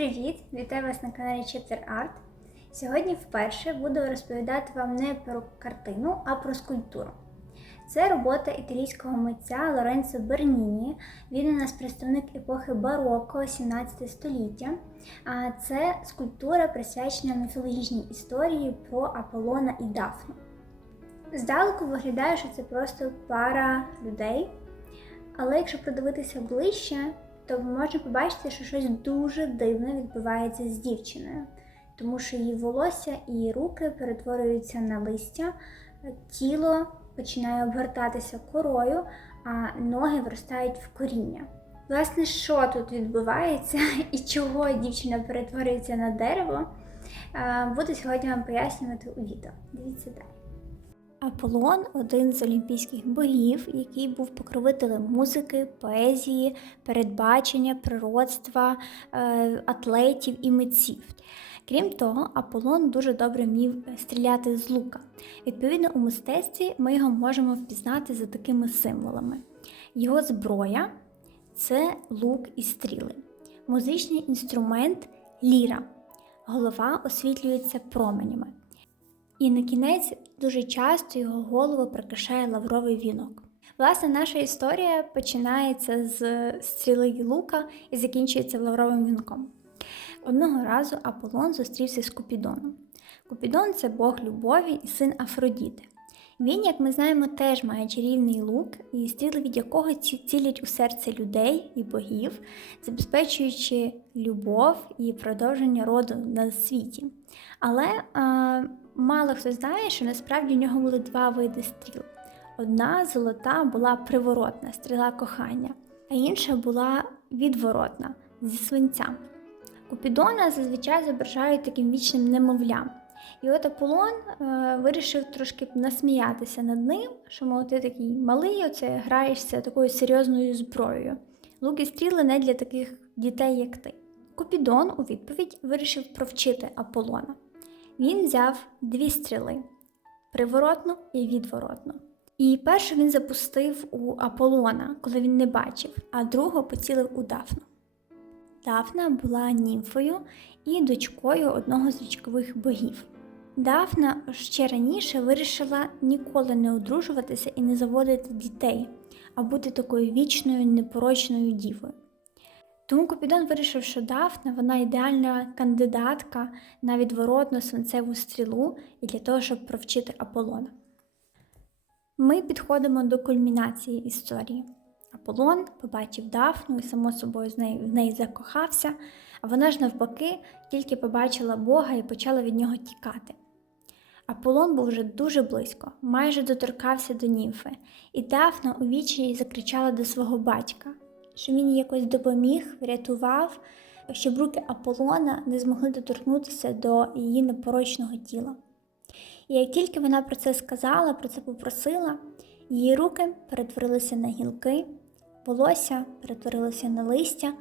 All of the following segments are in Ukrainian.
Привіт! Вітаю вас на каналі Chapter Art. Сьогодні вперше буду розповідати вам не про картину, а про скульптуру. Це робота італійського митця Лоренцо Берніні. Він у нас представник епохи бароко 17 століття. А це скульптура присвячена міфологічній історії про Аполлона і Дафну. Здалеку виглядає, що це просто пара людей. Але якщо придивитися ближче, то можна побачити, що щось дуже дивне відбувається з дівчиною, тому що її волосся і її руки перетворюються на листя, тіло починає обгортатися корою, а ноги виростають в коріння. Власне, що тут відбувається і чого дівчина перетворюється на дерево, е, буду сьогодні вам пояснювати у відео. Дивіться далі. Аполлон один з олімпійських богів, який був покровителем музики, поезії, передбачення, природства, е, атлетів і митців. Крім того, Аполлон дуже добре вмів стріляти з лука. Відповідно, у мистецтві ми його можемо впізнати за такими символами. Його зброя це лук і стріли, музичний інструмент ліра. Голова освітлюється променями. І на кінець дуже часто його голову прикрашає лавровий вінок. Власне, наша історія починається з стріли лука і закінчується лавровим вінком. Одного разу Аполлон зустрівся з Купідоном. Купідон це Бог любові і син Афродіти. Він, як ми знаємо, теж має чарівний лук, і стріли від якого цілять у серце людей і богів, забезпечуючи любов і продовження роду на світі. Але е, мало хто знає, що насправді в нього були два види стріл. Одна золота була приворотна стріла кохання, а інша була відворотна зі свинця. Купідона зазвичай зображають таким вічним немовлям. І от Аполлон е, вирішив трошки насміятися над ним, що мов ти такий малий, оце граєшся такою серйозною зброєю. Лук і стріли не для таких дітей, як ти. Купідон у відповідь вирішив провчити Аполлона. Він взяв дві стріли приворотну і відворотну. І першу він запустив у Аполлона, коли він не бачив, а другу поцілив у Дафну. Дафна була німфою і дочкою одного з річкових богів. Дафна ще раніше вирішила ніколи не одружуватися і не заводити дітей, а бути такою вічною непорочною дівою. Тому Купідон вирішив, що Дафна вона ідеальна кандидатка на відворотну свинцеву стрілу і для того, щоб провчити Аполлона. Ми підходимо до кульмінації історії. Аполлон побачив Дафну і, само собою, з неї, в неї закохався, а вона ж навпаки тільки побачила Бога і почала від нього тікати. Аполлон був вже дуже близько, майже доторкався до німфи, і Дафна у вічі закричала до свого батька, що він якось допоміг, врятував, щоб руки Аполлона не змогли доторкнутися до її непорочного тіла. І як тільки вона про це сказала, про це попросила, її руки перетворилися на гілки, волосся перетворилося на листя,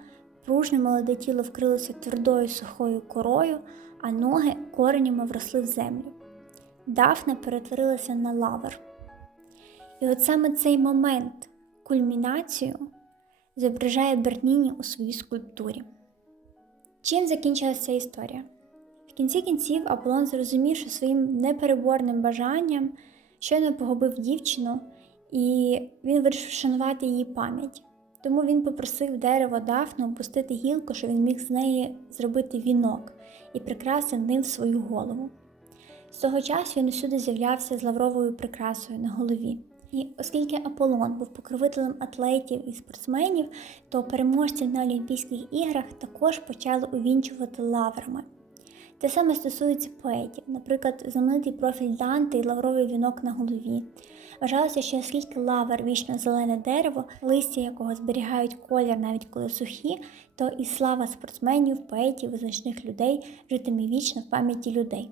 пружне молоде тіло вкрилося твердою сухою корою, а ноги коренями вросли в землю. Дафна перетворилася на лавр. І от саме цей момент, кульмінацію, зображає Берніні у своїй скульптурі. Чим закінчилася ця історія? В кінці кінців Аполлон зрозумів, що своїм непереборним бажанням щойно погубив дівчину, і він вирішив шанувати її пам'ять. Тому він попросив дерево Дафну опустити гілку, щоб він міг з неї зробити вінок і прикрасив ним свою голову. З того часу він усюди з'являвся з лавровою прикрасою на голові. І оскільки Аполлон був покровителем атлетів і спортсменів, то переможців на Олімпійських іграх також почали увінчувати лаврами. Те саме стосується поетів, наприклад, знаменитий профіль Данте і лавровий вінок на голові. Вважалося, що оскільки лавр вічно зелене дерево, листя якого зберігають колір навіть коли сухі, то і слава спортсменів, поетів, визначних людей житиме вічно в пам'яті людей.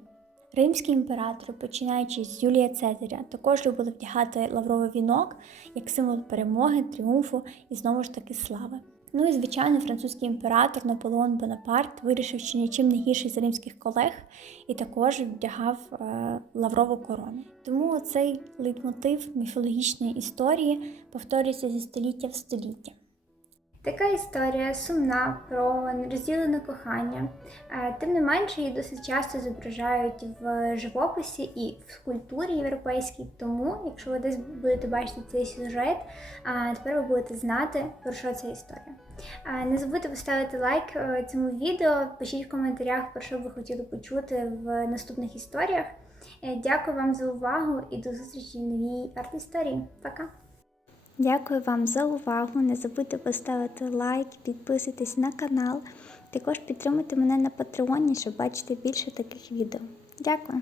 Римські імператори, починаючи з Юлія Цезаря, також любили вдягати лавровий вінок як символ перемоги, тріумфу і знову ж таки слави. Ну і звичайно, французький імператор Наполеон Бонапарт вирішив, що нічим не гірший з римських колег, і також вдягав е, лаврову корону. Тому цей лейтмотив міфологічної історії повторюється зі століття в століття. Така історія сумна про нерозділене кохання. Е, Тим не менше, її досить часто зображають в живописі і в скульптурі європейській. Тому, якщо ви десь будете бачити цей сюжет, тепер ви будете знати, про що ця історія. Не забудьте поставити лайк е, цьому відео, пишіть в коментарях, про що ви хотіли почути в наступних історіях. Е, Дякую вам за увагу і до зустрічі в новій арт-історії. Пока! Дякую вам за увагу. Не забудьте поставити лайк, підписуйтесь на канал. Також підтримуйте мене на Патреоні, щоб бачити більше таких відео. Дякую!